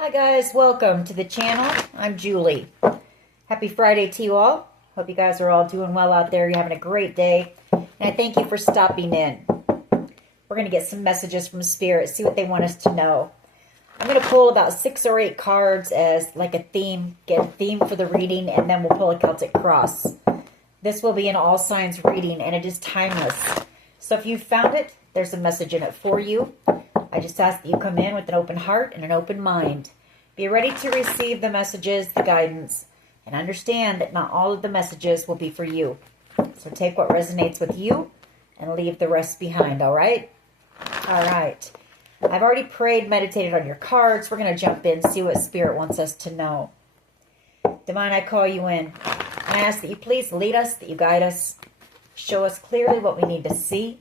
Hi guys, welcome to the channel. I'm Julie. Happy Friday to you all. Hope you guys are all doing well out there. You're having a great day. And I thank you for stopping in. We're going to get some messages from Spirit, see what they want us to know. I'm going to pull about 6 or 8 cards as like a theme, get a theme for the reading, and then we'll pull a Celtic cross. This will be an all signs reading, and it is timeless. So if you found it, there's a message in it for you. I just ask that you come in with an open heart and an open mind. Be ready to receive the messages, the guidance, and understand that not all of the messages will be for you. So take what resonates with you and leave the rest behind, all right? All right. I've already prayed, meditated on your cards. We're going to jump in, see what Spirit wants us to know. Divine, I call you in. I ask that you please lead us, that you guide us. Show us clearly what we need to see.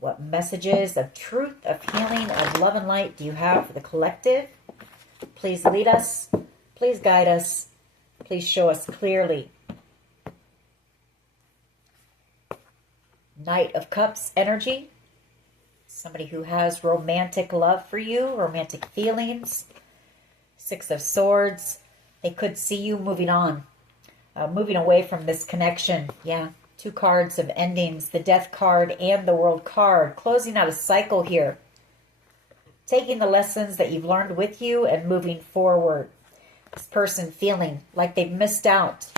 What messages of truth, of healing, of love and light do you have for the collective? Please lead us. Please guide us. Please show us clearly. Knight of Cups energy. Somebody who has romantic love for you, romantic feelings. 6 of Swords. They could see you moving on, moving away from this connection. Yeah. 2 cards of endings, the Death card and the World card. Closing out a cycle here. Taking the lessons that you've learned with you and moving forward. This person feeling like they've missed out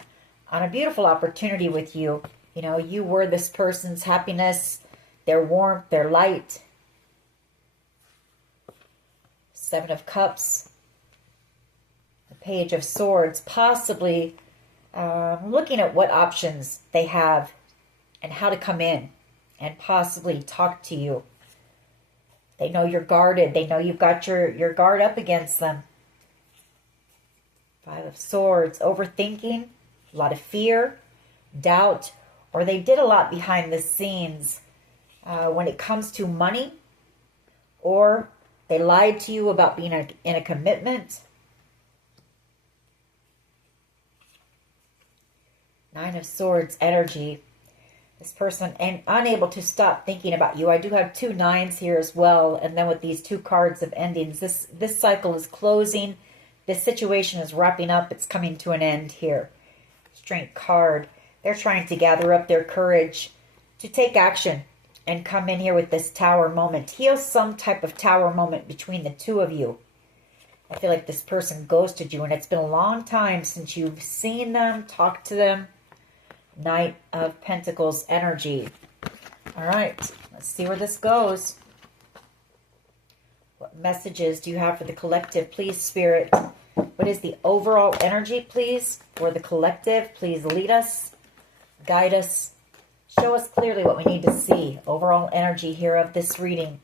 on a beautiful opportunity with you. You know, you were this person's happiness, their warmth, their light. 7 of Cups. The Page of Swords. Possibly looking at what options they have and how to come in and possibly talk to you. They know you're guarded. They know you've got your guard up against them. 5 of Swords. Overthinking, a lot of fear, doubt, or they did a lot behind the scenes when it comes to money, or they lied to you about being in a commitment. 9 of Swords energy. This person unable to stop thinking about you. I do have 2 9s here as well. And then with these 2 cards of endings, this cycle is closing. This situation is wrapping up. It's coming to an end here. Strength card. They're trying to gather up their courage to take action and come in here with this tower moment. Heal some type of tower moment between the 2 of you. I feel like this person ghosted you, and it's been a long time since you've seen them, talked to them. Knight of Pentacles energy. All right, let's see where this goes. What messages do you have for the collective? Please, Spirit. What is the overall energy, please, for the collective? Please lead us, guide us, show us clearly what we need to see. Overall energy here of this reading.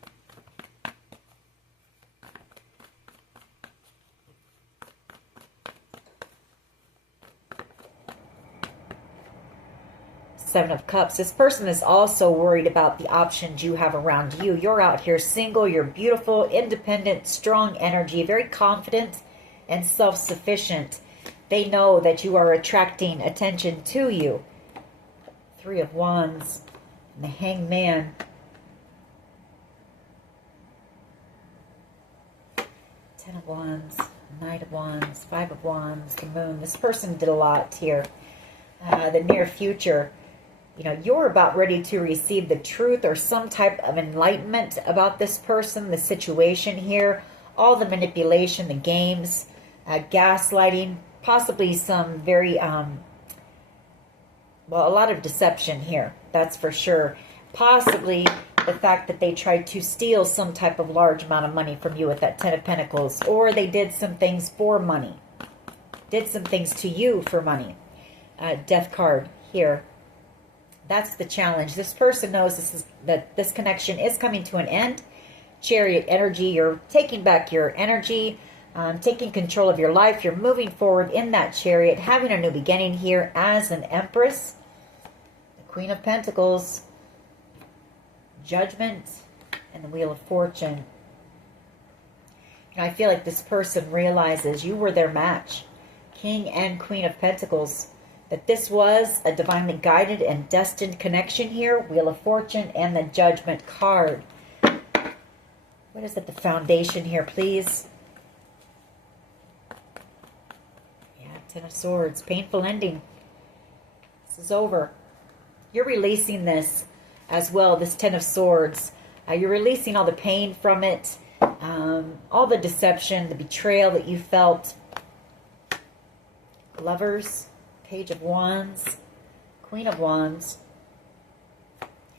7 of Cups. This person is also worried about the options you have around you. You're out here single. You're beautiful, independent, strong energy, very confident and self-sufficient. They know that you are attracting attention to you. 3 of Wands and the Hanged Man. 10 of Wands, Knight of Wands, 5 of Wands, the Moon. This person did a lot here. The near future. You know, you're about ready to receive the truth or some type of enlightenment about this person, the situation here, all the manipulation, the games, gaslighting, possibly some very, well, a lot of deception here, that's for sure. Possibly the fact that they tried to steal some type of large amount of money from you with that 10 of Pentacles, or they did some things for money, did some things to you for money. Death card here. That's the challenge. This person knows that this connection is coming to an end. Chariot energy. You're taking back your energy, taking control of your life. You're moving forward in that chariot, having a new beginning here as an Empress. The Queen of Pentacles. Judgment and the Wheel of Fortune. And I feel like this person realizes you were their match. King and Queen of Pentacles. That this was a divinely guided and destined connection here. Wheel of Fortune and the Judgment card. What is it? The foundation here, please. Ten of Swords. Painful ending. This is over. You're releasing this as well, this Ten of Swords. You're releasing all the pain from it, all the deception, the betrayal that you felt. Lovers, Page of Wands, Queen of Wands.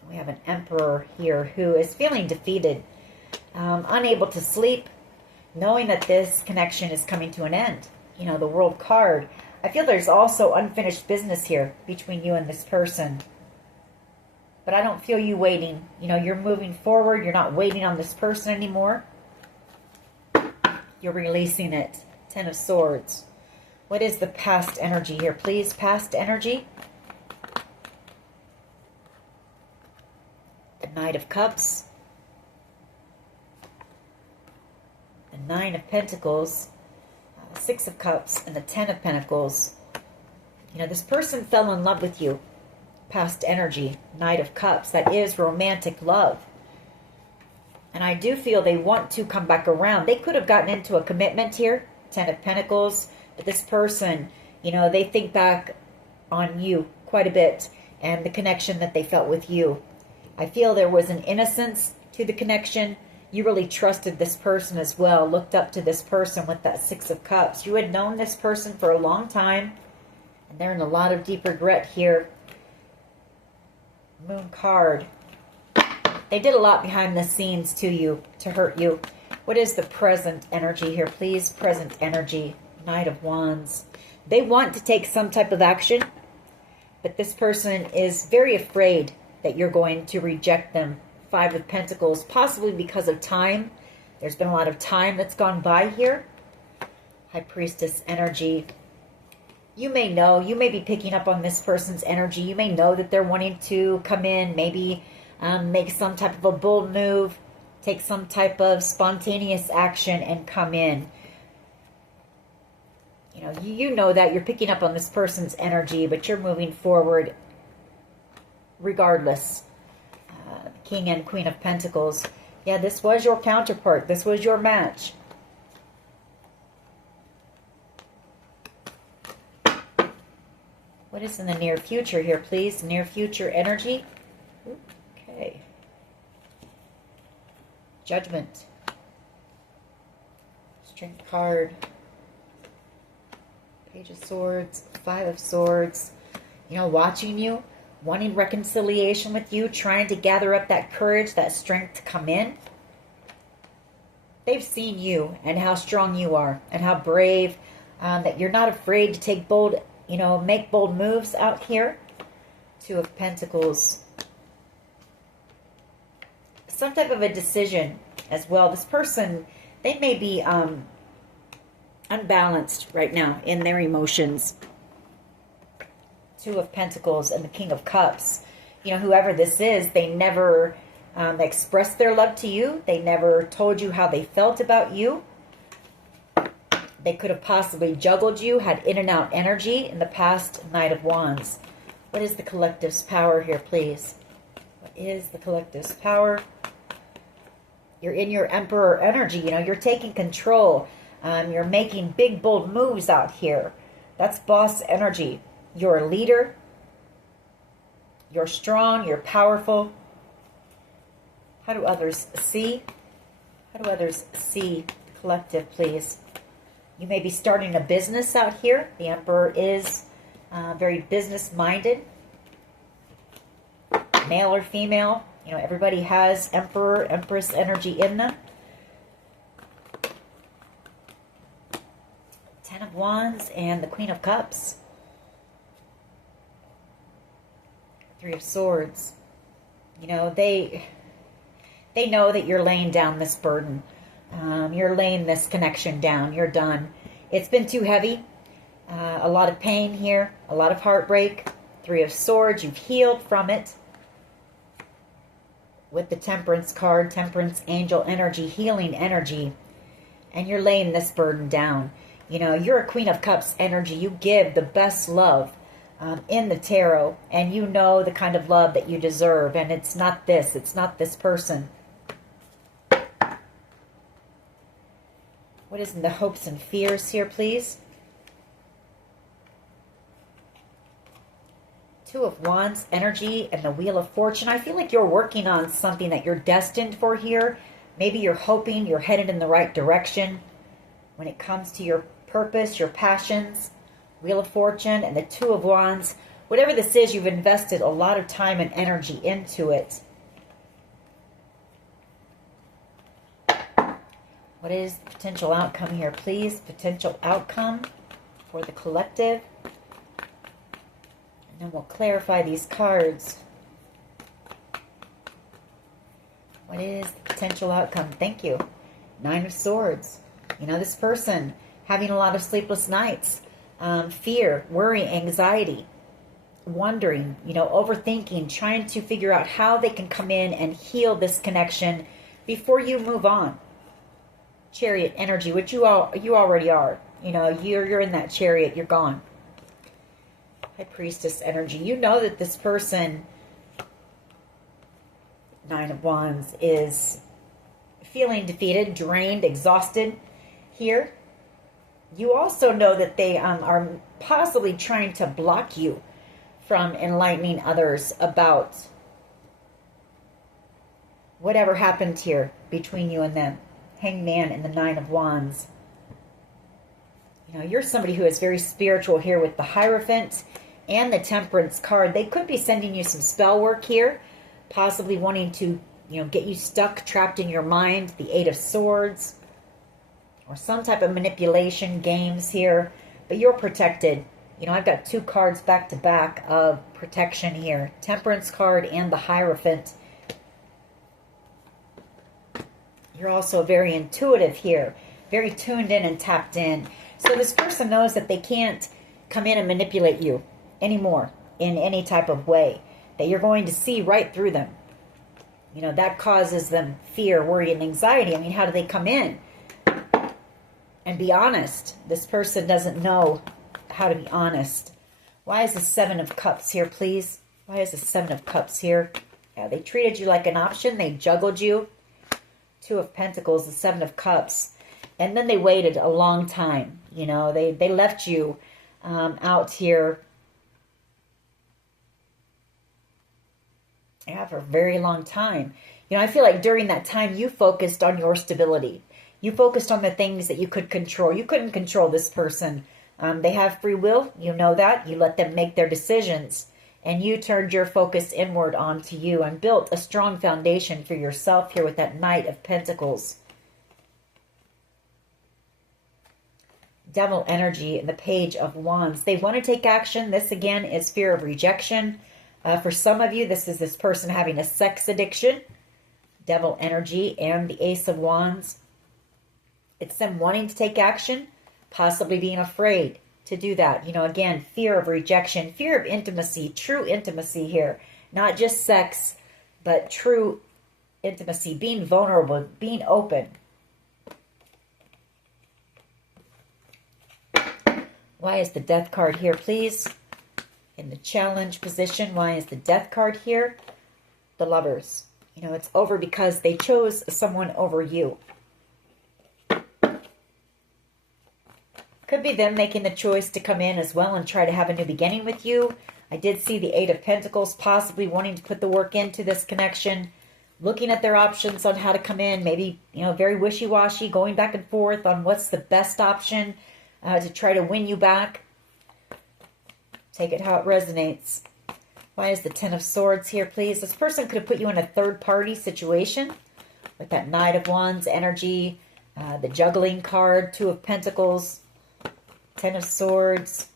We have an Emperor here who is feeling defeated, unable to sleep, knowing that this connection is coming to an end. You know, the World card. I feel there's also unfinished business here between you and this person. But I don't feel you waiting. You know, you're moving forward. You're not waiting on this person anymore. You're releasing it. Ten of Swords. What is the past energy here, please? Past energy. The Knight of Cups. The Nine of Pentacles. Six of Cups and the Ten of Pentacles. You know, this person fell in love with you. Past energy, Knight of Cups. That is romantic love. And I do feel they want to come back around. They could have gotten into a commitment here. Ten of Pentacles. But this person, you know, they think back on you quite a bit. And the connection that they felt with you. I feel there was an innocence to the connection. You really trusted this person as well. Looked up to this person with that Six of Cups. You had known this person for a long time. And they're in a lot of deep regret here. Moon card. They did a lot behind the scenes to you, to hurt you. What is the present energy here, please? Present energy. Knight of Wands. They want to take some type of action, but this person is very afraid that you're going to reject them. Five of Pentacles, possibly because of time. There's been a lot of time that's gone by here. High Priestess energy. You may know, you may be picking up on this person's energy. You may know that they're wanting to come in, maybe make some type of a bold move, take some type of spontaneous action and come in. You know, you know that you're picking up on this person's energy, but you're moving forward regardless. King and Queen of Pentacles. Yeah, this was your counterpart. This was your match. What is in the near future here, please? Near future energy. Okay. Judgment. Strength card. Page of Swords. Five of Swords. You know, watching you. Wanting reconciliation with you. Trying to gather up that courage, that strength to come in. They've seen you and how strong you are. And how brave. That you're not afraid to take bold, you know, make bold moves out here. Two of Pentacles. Some type of a decision as well. This person, they may be unbalanced right now in their emotions. Two of Pentacles and the King of Cups. You know, whoever this is, they never expressed their love to you. They never told you how they felt about you. They could have possibly juggled you, had in and out energy in the past. Knight of Wands. What is the collective's power here, please? What is the collective's power? You're in your Emperor energy. You know, you're taking control. You're making big, bold moves out here. That's boss energy. You're a leader. You're strong. You're powerful. How do others see? How do others see the collective, please? You may be starting a business out here. The Emperor is very business-minded. Male or female. You know, everybody has Emperor, Empress energy in them. Ten of Wands and the Queen of Cups. Three of Swords. You know, they know that you're laying down this burden. You're laying this connection down. You're done. It's been too heavy. A lot of pain here. A lot of heartbreak. Three of Swords. You've healed from it. With the Temperance card. Temperance angel energy. Healing energy. And you're laying this burden down. You know, you're a Queen of Cups energy. You give the best love in the tarot. And you know the kind of love that you deserve. And it's not this. It's not this person. What is in the hopes and fears here, please? Two of Wands energy and the Wheel of Fortune. I feel like you're working on something that you're destined for here. Maybe you're hoping you're headed in the right direction when it comes to your purpose, your passions. Wheel of Fortune and the Two of Wands. Whatever this is, you've invested a lot of time and energy into it. What is the potential outcome here, please? Potential outcome for the collective. And then we'll clarify these cards. What is the potential outcome? Thank you. Nine of Swords. You know, this person having a lot of sleepless nights. Fear, worry, anxiety. Wondering, you know, overthinking. Trying to figure out how they can come in and heal this connection before you move on. Chariot energy, which you already are. You know, you're in that chariot. You're gone. High Priestess energy. You know that this person, Nine of Wands, is feeling defeated, drained, exhausted here. You also know that they are possibly trying to block you from enlightening others about whatever happened here between you and them. Hangman and the Nine of Wands. You know, you're somebody who is very spiritual here with the Hierophant and the Temperance card. They could be sending you some spell work here, possibly wanting to, you know, get you stuck, trapped in your mind. The Eight of Swords, or some type of manipulation games here, but you're protected. You know, I've got two cards back to back of protection here. Temperance card and the Hierophant. You're also very intuitive here, very tuned in and tapped in. So this person knows that they can't come in and manipulate you anymore in any type of way, that you're going to see right through them. You know, that causes them fear, worry, and anxiety. I mean, how do they come in and be honest? This person doesn't know how to be honest. Why is the Seven of Cups here, please? Why is the Seven of Cups here? Yeah, they treated you like an option. They juggled you. Two of Pentacles, the Seven of Cups. And then they waited a long time. You know, they left you out here for a very long time. You know, I feel like during that time you focused on your stability. You focused on the things that you could control. You couldn't control this person. They have free will. You know that. You let them make their decisions. And you turned your focus inward onto you and built a strong foundation for yourself here with that Knight of Pentacles. Devil energy and the Page of Wands. They want to take action. This, again, is fear of rejection. For some of you, this is this person having a sex addiction. Devil energy and the Ace of Wands. It's them wanting to take action, possibly being afraid to do that. You know, again, fear of rejection, fear of intimacy, true intimacy here. Not just sex, but true intimacy, being vulnerable, being open. Why is the Death card here, please? In the challenge position, why is the Death card here? The Lovers. You know, it's over because they chose someone over you. Could be them making the choice to come in as well and try to have a new beginning with you. I did see the Eight of Pentacles, possibly wanting to put the work into this connection, looking at their options on how to come in, maybe, you know, very wishy-washy, going back and forth on what's the best option to try to win you back. Take it how it resonates. Why is the Ten of Swords here, please? This person could have put you in a third-party situation with that Knight of Wands energy, the juggling card, Two of Pentacles, Ten of Swords.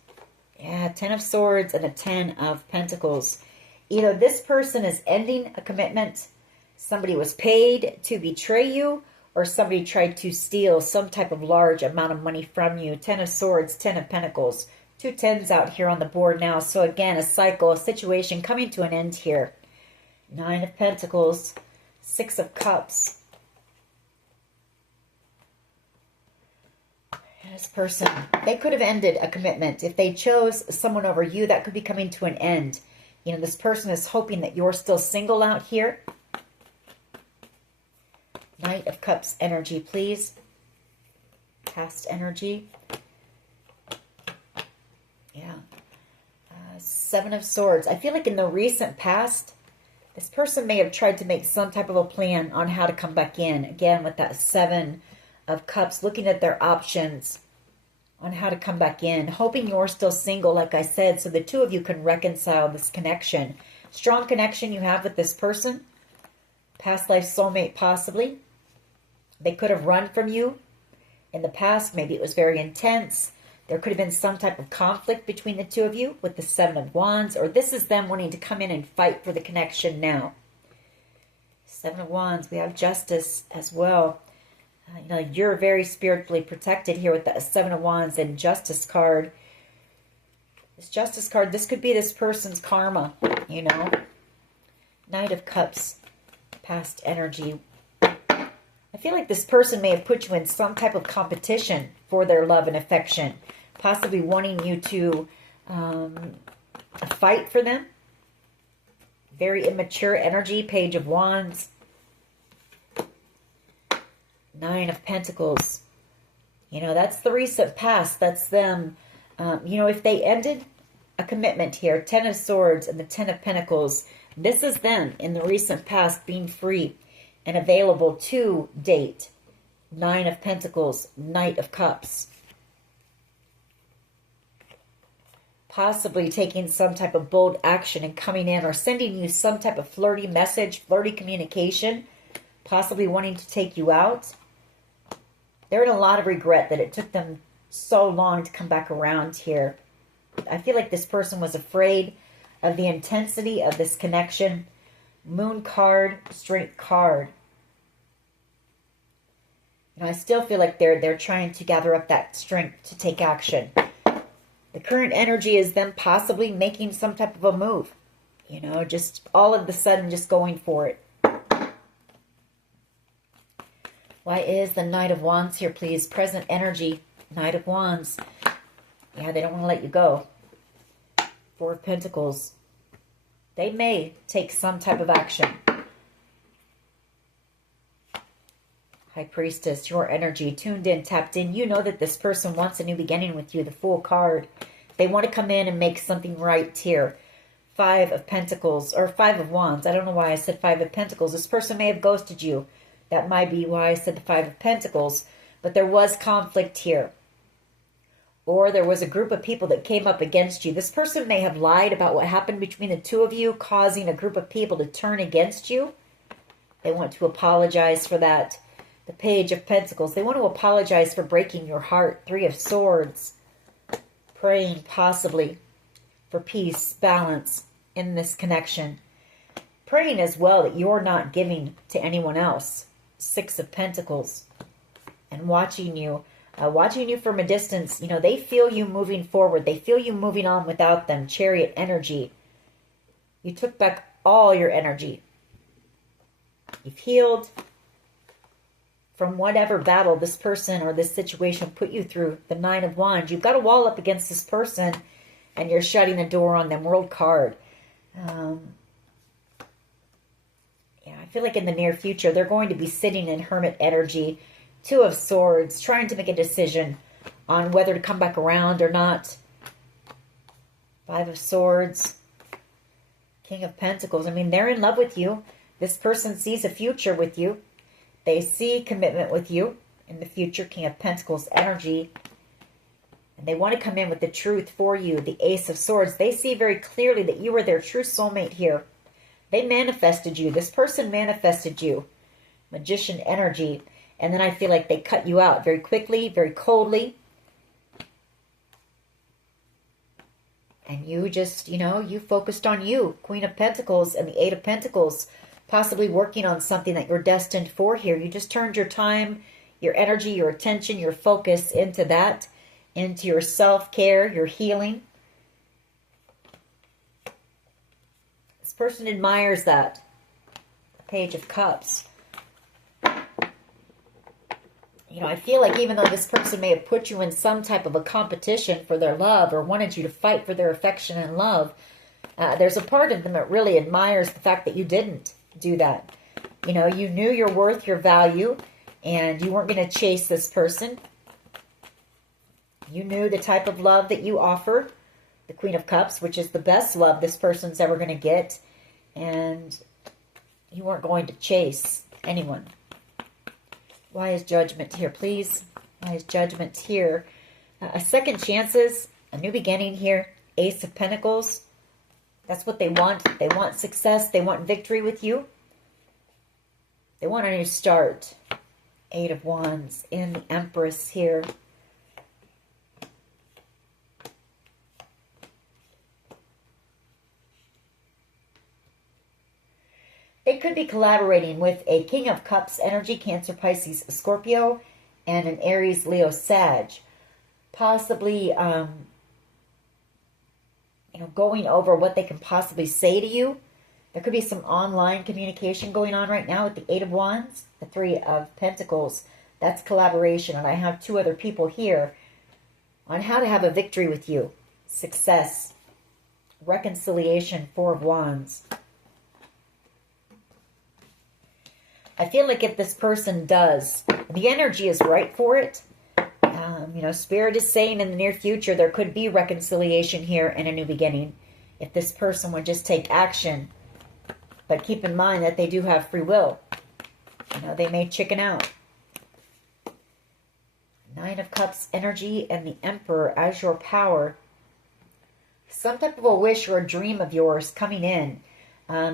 Yeah, Ten of Swords and a Ten of Pentacles. Either this person is ending a commitment, somebody was paid to betray you, or somebody tried to steal some type of large amount of money from you. Ten of Swords, Ten of Pentacles. Two tens out here on the board now. So again, a cycle, a situation coming to an end here. Nine of Pentacles, Six of Cups. This person, they could have ended a commitment. If they chose someone over you, that could be coming to an end. You know, this person is hoping that you're still single out here. Knight of Cups energy, please. Past energy. Yeah. Seven of Swords. I feel like in the recent past, this person may have tried to make some type of a plan on how to come back in. Again, with that Seven of Cups, looking at their options on how to come back in. Hoping you're still single, like I said, so the two of you can reconcile this connection. Strong connection you have with this person. Past life soulmate, possibly. They could have run from you in the past. Maybe it was very intense. There could have been some type of conflict between the two of you with the Seven of Wands, or this is them wanting to come in and fight for the connection now. Seven of Wands, we have Justice as well. You know, you're very spiritually protected here with the Seven of Wands and Justice card. This Justice card, this could be this person's karma, you know. Knight of Cups, past energy. I feel like this person may have put you in some type of competition for their love and affection. Possibly wanting you to fight for them. Very immature energy. Page of Wands. Nine of Pentacles. You know, that's the recent past. That's them. You know, if they ended a commitment here. Ten of Swords and the Ten of Pentacles. This is them in the recent past being free and available to date. Nine of Pentacles, Knight of Cups. Possibly taking some type of bold action and coming in, or sending you some type of flirty message, flirty communication. Possibly wanting to take you out. They're in a lot of regret that it took them so long to come back around here. I feel like this person was afraid of the intensity of this connection. Moon card, Strength card. You know, I still feel like they're trying to gather up that strength to take action. The current energy is them possibly making some type of a move. You know, just all of a sudden just going for it. Why is the Knight of Wands here, please? Present energy, Knight of Wands. Yeah, they don't want to let you go. Four of Pentacles. They may take some type of action. High Priestess, your energy, tuned in, tapped in. You know that this person wants a new beginning with you, the Fool card. They want to come in and make something right here. Five of Pentacles, or Five of Wands. I don't know why I said Five of Pentacles. This person may have ghosted you. That might be why I said the Five of Pentacles. But there was conflict here. Or there was a group of people that came up against you. This person may have lied about what happened between the two of you, causing a group of people to turn against you. They want to apologize for that. The Page of Pentacles. They want to apologize for breaking your heart. Three of Swords. Praying possibly for peace, balance in this connection. Praying as well that you're not giving to anyone else. Six of Pentacles. And watching you from a distance. You know, they feel you moving forward. They feel you moving on without them. Chariot energy. You took back all your energy. You've healed from whatever battle this person or this situation put you through. The Nine of Wands. You've got a wall up against this person and you're shutting the door on them. World card. Yeah, I feel like in the near future they're going to be sitting in Hermit energy. Two of Swords, trying to make a decision on whether to come back around or not. Five of Swords. King of Pentacles. I mean, they're in love with you. This person sees a future with you. They see commitment with you in the future. King of Pentacles energy. And they want to come in with the truth for you. The Ace of Swords. They see very clearly that you are their true soulmate here. They manifested you. This person manifested you. Magician energy. And then I feel like they cut you out very quickly, very coldly. And you just, you know, you focused on you. Queen of Pentacles and the Eight of Pentacles. Possibly working on something that you're destined for here. You just turned your time, your energy, your attention, your focus into that. Into your self-care, your healing. This person admires that. Page of Cups. You know, I feel like even though this person may have put you in some type of a competition for their love or wanted you to fight for their affection and love, there's a part of them that really admires the fact that you didn't do that. You know, you knew your worth, your value, and you weren't going to chase this person. You knew the type of love that you offer the Queen of Cups, which is the best love this person's ever going to get. And you weren't going to chase anyone. Why is Judgment here, please? Why is Judgment here? A second chances, a new beginning here. Ace of Pentacles. That's what they want. They want success. They want victory with you. They want a new start. Eight of Wands in the Empress here. They could be collaborating with a King of Cups energy, Cancer, Pisces, Scorpio, and an Aries, Leo, Sag. Possibly, going over what they can possibly say to you. There could be some online communication going on right now with the Eight of Wands, the Three of Pentacles. That's collaboration. And I have two other people here on how to have a victory with you. Success. Reconciliation. Four of Wands. I feel like if this person does, the energy is right for it. Spirit is saying in the near future there could be reconciliation here and a new beginning. If this person would just take action. But keep in mind that they do have free will. They may chicken out. Nine of Cups energy and the Emperor as your power. Some type of a wish or a dream of yours coming in.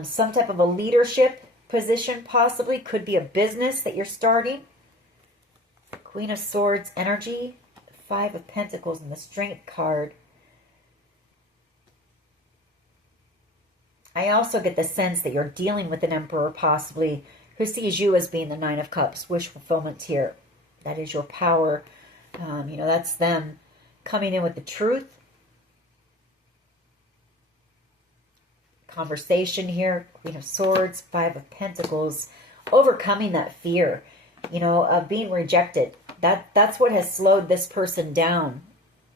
Some type of a leadership position possibly. Could be a business that you're starting. Queen of Swords energy. Five of Pentacles and the Strength card. I also get the sense that you're dealing with an Emperor possibly who sees you as being the Nine of Cups. Wish fulfillment here. That is your power. That's them coming in with the truth. Conversation here. Queen of Swords. Five of Pentacles. Overcoming that fear, of being rejected. That's what has slowed this person down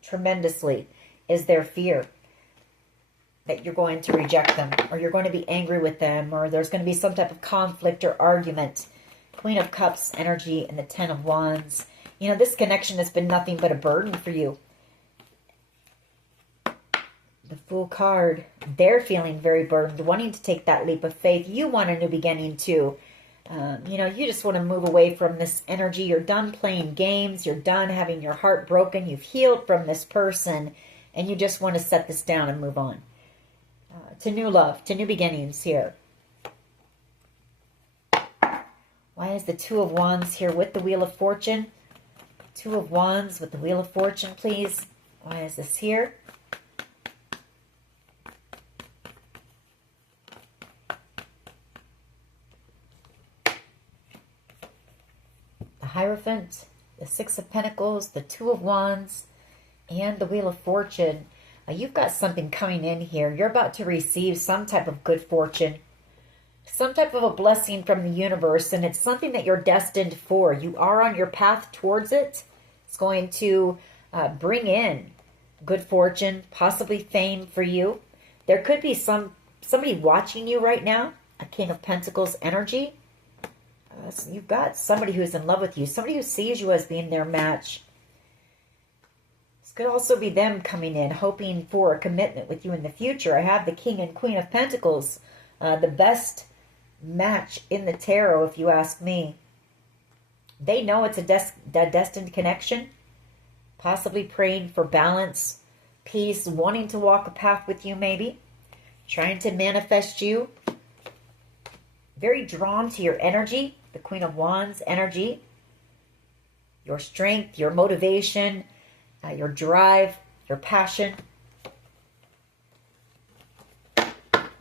tremendously, is their fear that you're going to reject them, or you're going to be angry with them, or there's going to be some type of conflict or argument. Queen of Cups energy and the Ten of Wands. This connection has been nothing but a burden for you. The Fool card. They're feeling very burdened, wanting to take that leap of faith. You want a new beginning too. You just want to move away from this energy. You're done playing games. You're done having your heart broken. You've healed from this person, and you just want to set this down and move on. To new love, to new beginnings here. Why is the Two of Wands here with the Wheel of Fortune? Two of Wands with the Wheel of Fortune, please. Why is this here? The Hierophant, the Six of Pentacles, the Two of Wands, and the Wheel of Fortune. You've got something coming in here. You're about to receive some type of good fortune. Some type of a blessing from the universe. And it's something that you're destined for. You are on your path towards it. It's going to bring in good fortune. Possibly fame for you. There could be somebody watching you right now. A King of Pentacles energy. So you've got somebody who's in love with you. Somebody who sees you as being their match. Could also be them coming in, hoping for a commitment with you in the future. I have the King and Queen of Pentacles, the best match in the tarot, if you ask me. They know it's a destined connection, possibly praying for balance, peace, wanting to walk a path with you maybe, trying to manifest you. Very drawn to your energy, the Queen of Wands energy, your strength, your motivation, your drive, your passion.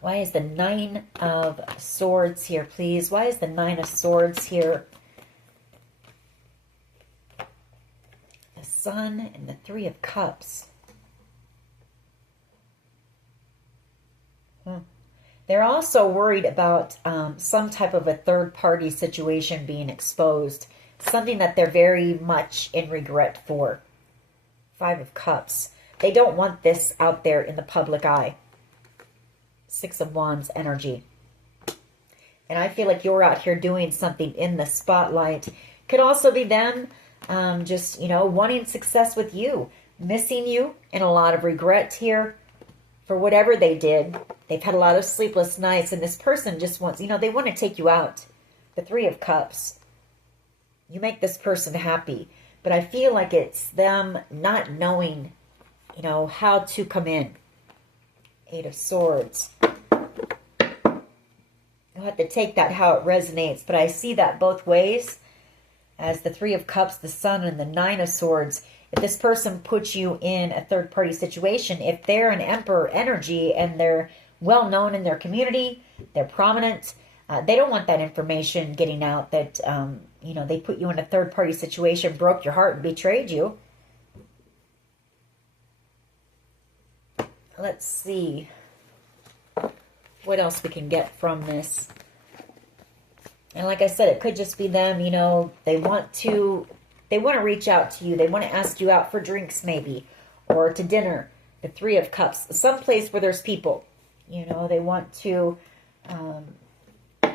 Why is the Nine of Swords here, please? Why is the Nine of Swords here? The Sun and the Three of Cups. They're also worried about some type of a third-party situation being exposed. Something that they're very much in regret for. Five of Cups. They don't want this out there in the public eye. Six of Wands energy. And I feel like you're out here doing something in the spotlight. Could also be them just, wanting success with you. Missing you and a lot of regret here. for whatever they did. They've had a lot of sleepless nights, and this person just wants, they want to take you out. The Three of Cups. You make this person happy, but I feel like it's them not knowing, how to come in. Eight of Swords. You'll have to take that how it resonates, but I see that both ways. As the Three of Cups, the Sun, and the Nine of Swords. If this person puts you in a third-party situation, if they're an Emperor energy and they're well-known in their community, they're prominent, they don't want that information getting out that, they put you in a third-party situation, broke your heart, and betrayed you. Let's see what else we can get from this. And like I said, it could just be them, they want to reach out to you. They want to ask you out for drinks maybe, or to dinner. The Three of Cups, someplace where there's people. They want to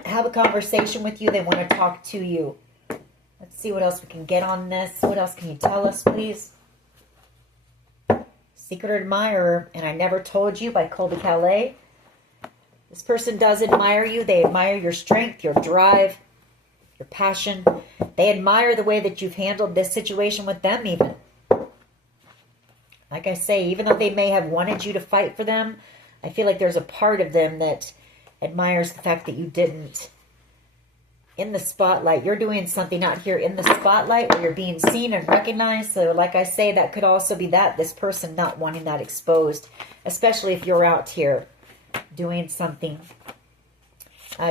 have a conversation with you. They want to talk to you. Let's see what else we can get on this. What else can you tell us, please? Secret Admirer, and I Never Told You by Colby Calais. This person does admire you. They admire your strength, your drive, your passion. They admire the way that you've handled this situation with them even. Like I say, even though they may have wanted you to fight for them, I feel like there's a part of them that admires the fact that you didn't. In the spotlight, you're doing something out here in the spotlight where you're being seen and recognized. So like I say, that could also be this person not wanting that exposed, especially if you're out here doing something.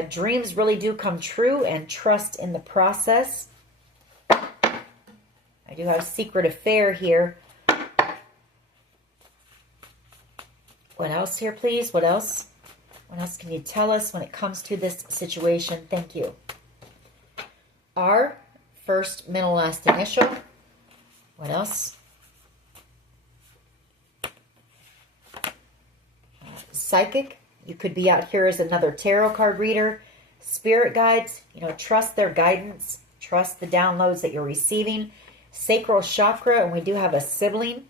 Dreams really do come true, and trust in the process. I do have Secret Affair here. What else here, please? What else? What else can you tell us when it comes to this situation? Thank you. R, first, middle, last initial. What else? Psychic. You could be out here as another tarot card reader. Spirit guides. Trust their guidance. Trust the downloads that you're receiving. Sacral chakra, and we do have a sibling.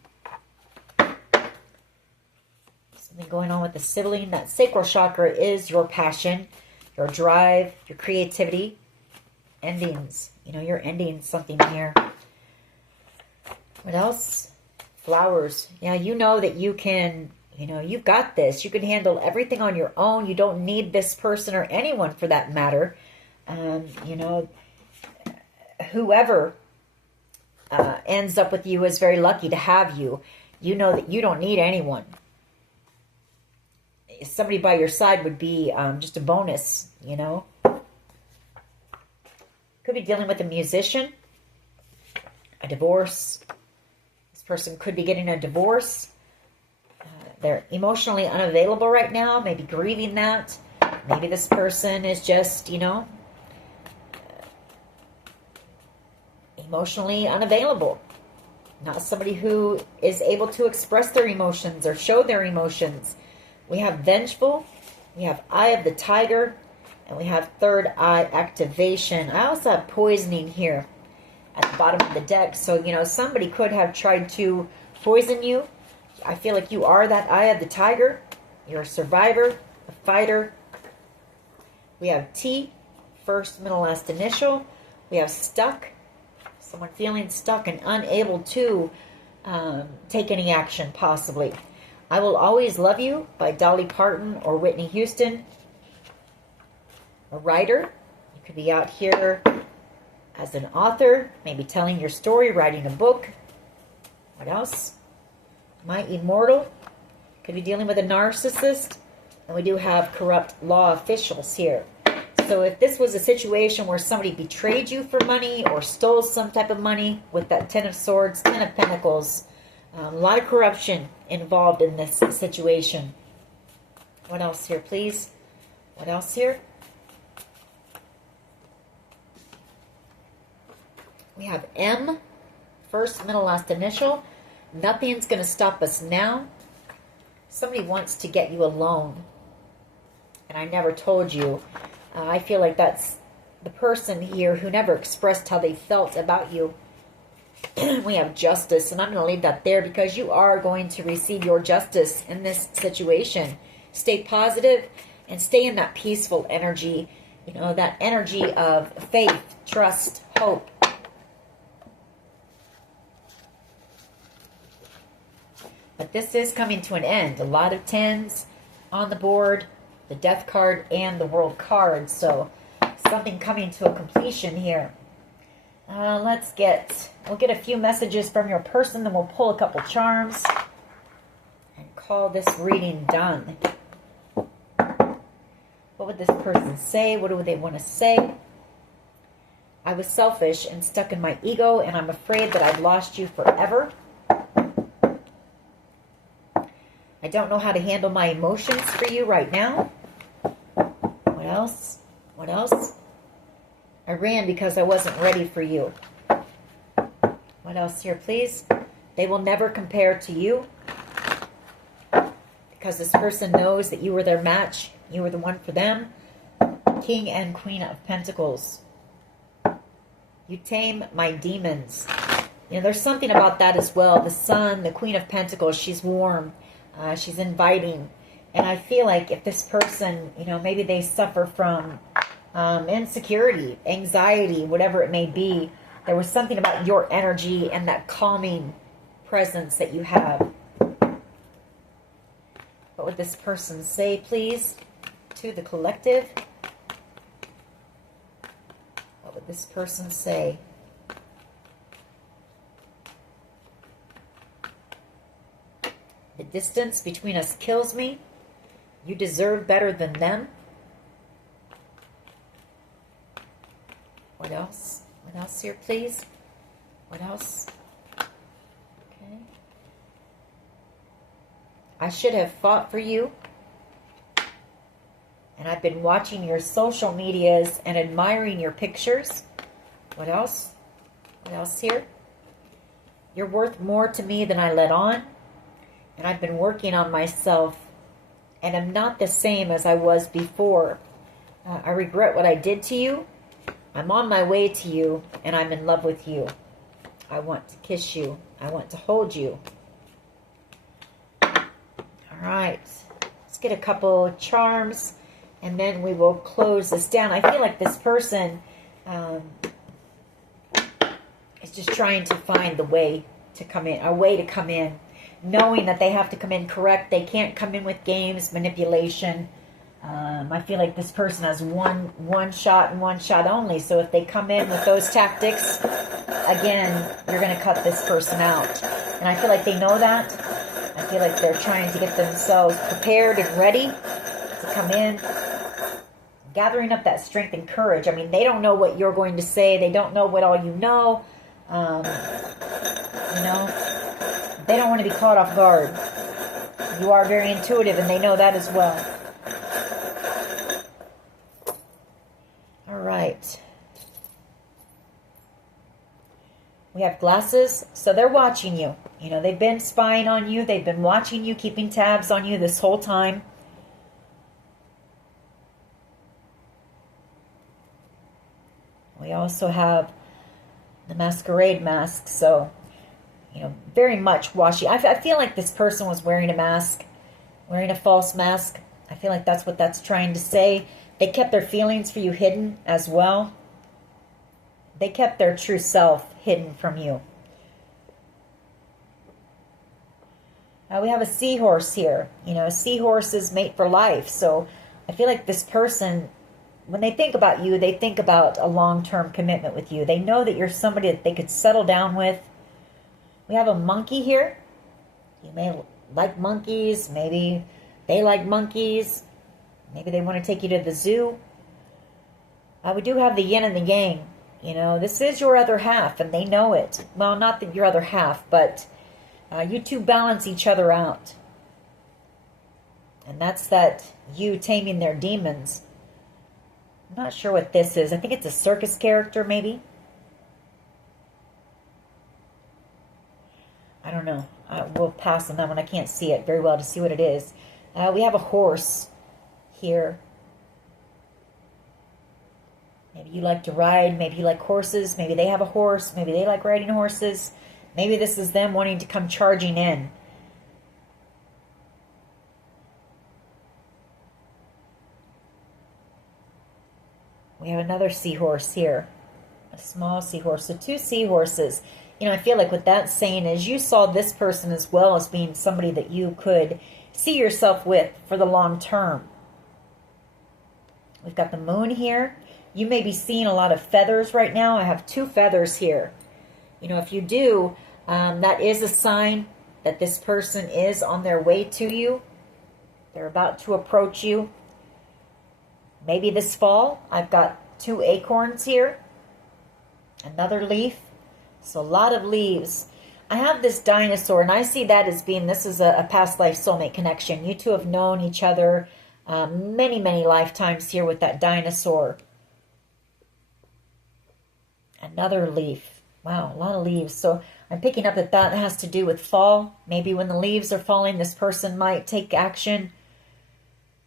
Something going on with the sibling. That sacral chakra is your passion, your drive, your creativity. Endings. You're ending something here. What else? Flowers. Yeah, you know that you can, you've got this. You can handle everything on your own. You don't need this person or anyone for that matter. Whoever ends up with you is very lucky to have you. You know that you don't need anyone. Somebody by your side would be just a bonus, Could be dealing with a musician, a divorce. This person could be getting a divorce. They're emotionally unavailable right now, maybe grieving that. Maybe this person is just, emotionally unavailable. Not somebody who is able to express their emotions or show their emotions. We have Vengeful. We have Eye of the Tiger. And we have Third Eye Activation. I also have Poisoning here at the bottom of the deck. So, somebody could have tried to poison you. I feel like you are that Eye of the Tiger. You're a survivor, a fighter. We have T, first, middle, last initial. We have Stuck. Someone feeling stuck and unable to take any action, possibly. I Will Always Love You by Dolly Parton or Whitney Houston. A writer. You could be out here as an author, maybe telling your story, writing a book. What else? My Immortal. Could be dealing with a narcissist. And we do have corrupt law officials here. So if this was a situation where somebody betrayed you for money or stole some type of money with that Ten of Swords, Ten of Pentacles, a lot of corruption involved in this situation. What else here, please? What else here? We have M, first, middle, last initial. Nothing's going to stop us now. Somebody wants to get you alone. And I never told you. I feel like that's the person here who never expressed how they felt about you. We have justice, and I'm going to leave that there because you are going to receive your justice in this situation. Stay positive and stay in that peaceful energy, you know, that energy of faith, trust, hope. But this is coming to an end. A lot of 10s on the board, the Death card and the World card. So something coming to a completion here. We'll get a few messages from your person, then we'll pull a couple charms and call this reading done. What would this person say? What do they want to say? I was selfish and stuck in my ego, and I'm afraid that I've lost you forever. I don't know how to handle my emotions for you right now. What else? What else? I ran because I wasn't ready for you. What else here, please? They will never compare to you because this person knows that you were their match. You were the one for them. King and Queen of Pentacles. You tame my demons. You know, there's something about that as well. The Sun, the Queen of Pentacles, she's warm. She's inviting. And I feel like if this person, you know, maybe they suffer from insecurity, anxiety, whatever it may be, there was something about your energy and that calming presence that you have. What would this person say, please, to the collective? What would this person say? The distance between us kills me. You deserve better than them. What else? What else here, please? What else? Okay. I should have fought for you. And I've been watching your social medias and admiring your pictures. What else? What else here? You're worth more to me than I let on. And I've been working on myself. And I'm not the same as I was before. I regret what I did to you. I'm on my way to you, and I'm in love with you. I want to kiss you. I want to hold you. All right. Let's get a couple charms, and then we will close this down. I feel like this person is just trying to find the way to come in, a way to come in, knowing that they have to come in correct. They can't come in with games, manipulation. I feel like this person has one shot and one shot only. So if they come in with those tactics, again, you're going to cut this person out. And I feel like they know that. I feel like they're trying to get themselves prepared and ready to come in. Gathering up that strength and courage. I mean, they don't know what you're going to say. They don't know what all you know. You know, they don't want to be caught off guard. You are very intuitive, and they know that as well. All right. We have glasses, so they're watching you. You know, they've been spying on you. They've been watching you, keeping tabs on you this whole time. We also have the masquerade mask, so, you know, very much watching. I feel like this person was wearing a mask, wearing a false mask. I feel like that's what that's trying to say. They kept their feelings for you hidden as well. They kept their true self hidden from you. Now we have a seahorse here. You know, seahorses mate for life. So I feel like this person, when they think about you, they think about a long-term commitment with you. They know that you're somebody that they could settle down with. We have a monkey here. You may like monkeys. Maybe they like monkeys. Maybe they want to take you to the zoo. We do have the yin and the yang. You know, this is your other half, and they know it. Well, not that your other half, but you two balance each other out. And that's that you taming their demons. I'm not sure what this is. I think it's a circus character, maybe. I don't know. We'll pass on that one. I can't see it very well to see what it is. We have a horse here. Maybe you like to ride. Maybe you like horses. Maybe they have a horse. Maybe they like riding horses. Maybe this is them wanting to come charging in. We have another seahorse here. A small seahorse. So 2 seahorses. You know, I feel like what that's saying is you saw this person as well as being somebody that you could see yourself with for the long term. We've got the moon here. You may be seeing a lot of feathers right now. I have 2 feathers here. You know, if you do, that is a sign that this person is on their way to you. They're about to approach you. Maybe this fall. I've got 2 acorns here. Another leaf. So a lot of leaves. I have this dinosaur, and I see that as being, this is a past life soulmate connection. You two have known each other many, many lifetimes here with that dinosaur. Another leaf. Wow, a lot of leaves. So I'm picking up that that has to do with fall. Maybe when the leaves are falling, this person might take action.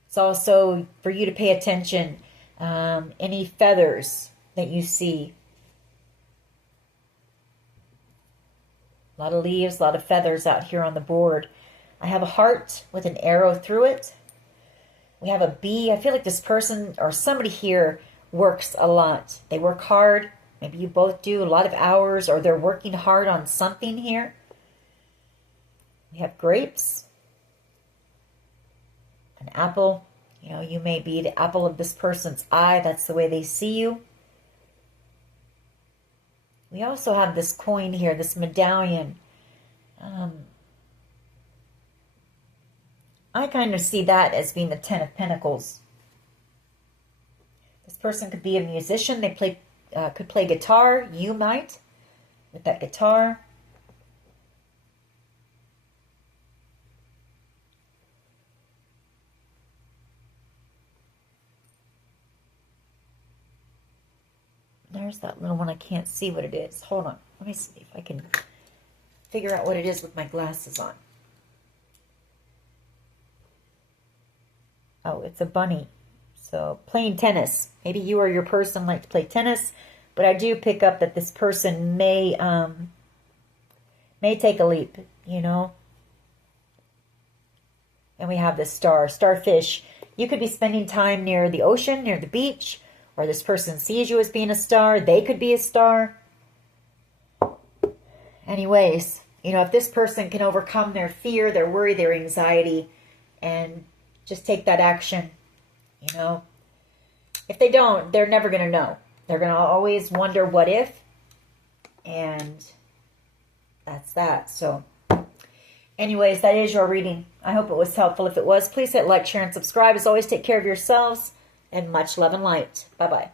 It's also for you to pay attention. Any feathers that you see. A lot of leaves, a lot of feathers out here on the board. I have a heart with an arrow through it. We have a bee. I feel like this person or somebody here works a lot. They work hard. Maybe you both do a lot of hours, or they're working hard on something here. We have grapes. An apple. You know, you may be the apple of this person's eye. That's the way they see you. We also have this coin here, this medallion. I kind of see that as being the 10 of Pentacles. This person could be a musician. They could play guitar. You might, with that guitar. There's that little one. I can't see what it is. Hold on. Let me see if I can figure out what it is with my glasses on. Oh, it's a bunny. So playing tennis. Maybe you or your person like to play tennis, but I do pick up that this person may take a leap, you know. And we have this starfish. You could be spending time near the ocean, near the beach, or this person sees you as being a star. They could be a star. Anyways, you know, if this person can overcome their fear, their worry, their anxiety, and just take that action, you know. If they don't, they're never going to know. They're going to always wonder what if, and that's that. So anyways, that is your reading. I hope it was helpful. If it was, please hit like, share, and subscribe. As always, take care of yourselves, and much love and light. Bye-bye.